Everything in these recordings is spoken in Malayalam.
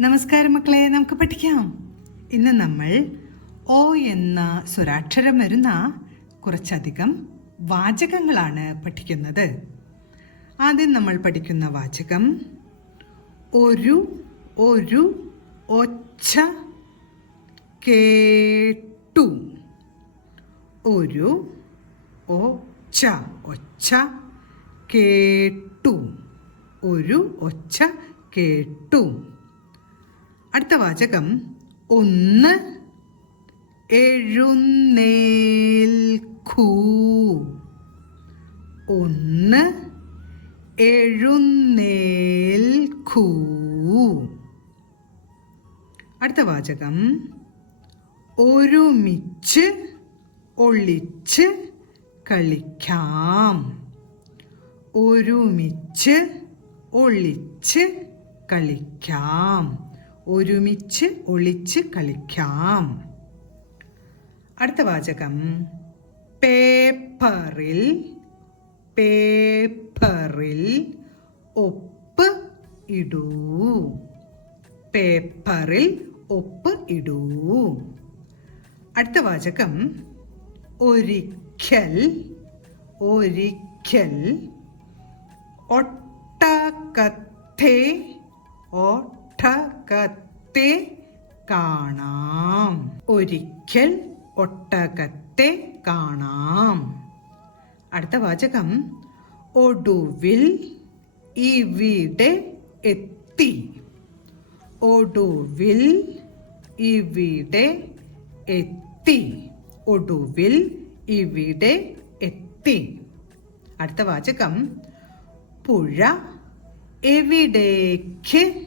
നമസ്കാരം മക്കളെ, നമുക്ക് പഠിക്കാം. ഇന്ന് നമ്മൾ ഓ എന്ന സ്വരാക്ഷരം വരുന്ന കുറച്ചധികം വാചകങ്ങളാണ് പഠിക്കുന്നത്. ആദ്യം നമ്മൾ പഠിക്കുന്ന വാചകം ഒരു ഒച്ച കേട്ടു. ഒരു ഒച്ച കേട്ടു. ഒരു ഒച്ച കേട്ടു. അടുത്ത വാചകം ഒന്ന് എഴുന്നേൽക്കൂ. ഒന്ന് എഴുന്നേൽക്കൂ. അടുത്ത വാചകം ഒരുമിച്ച് ഒളിച്ച് കളിക്കാം. ഒരുമിച്ച് ഒളിച്ച് കളിക്കാം. ഒരുമിച്ച് ഒളിച്ച് കളിക്കാം. അടുത്ത വാചകം പേപ്പറിൽ ഒപ്പ് ഇടൂ. പേപ്പറിൽ ഒപ്പ് ഇടൂ. അടുത്ത വാചകം ഒരിക്കൽ ഒട്ടകത്തെ കാണാം. ഒരിക്കൽ ഒട്ടകത്തെ കാണാം. അടുത്ത വാചകം ഒടുവിൽ ഇവിടെ എത്തി. ഒടുവിൽ ഇവിടെ എത്തി. ഒടുവിൽ ഇവിടെ എത്തി. അടുത്ത വാചകം പുഴ എവിടേക്ക്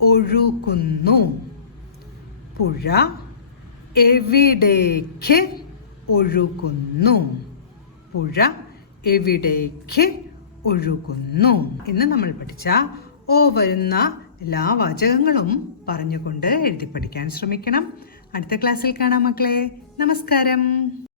ഒഴുകുന്നു. പുഴ എവിടേക്ക് ഒഴുകുന്നു. പുഴ എവിടേക്ക് ഒഴുകുന്നു. ഇന്ന് നമ്മൾ പഠിച്ച ഓ വരുന്ന എല്ലാ വാചകങ്ങളും പറഞ്ഞുകൊണ്ട് എഴുതി പഠിക്കാൻ ശ്രമിക്കണം. അടുത്ത ക്ലാസ്സിൽ കാണാം മക്കളെ. നമസ്കാരം.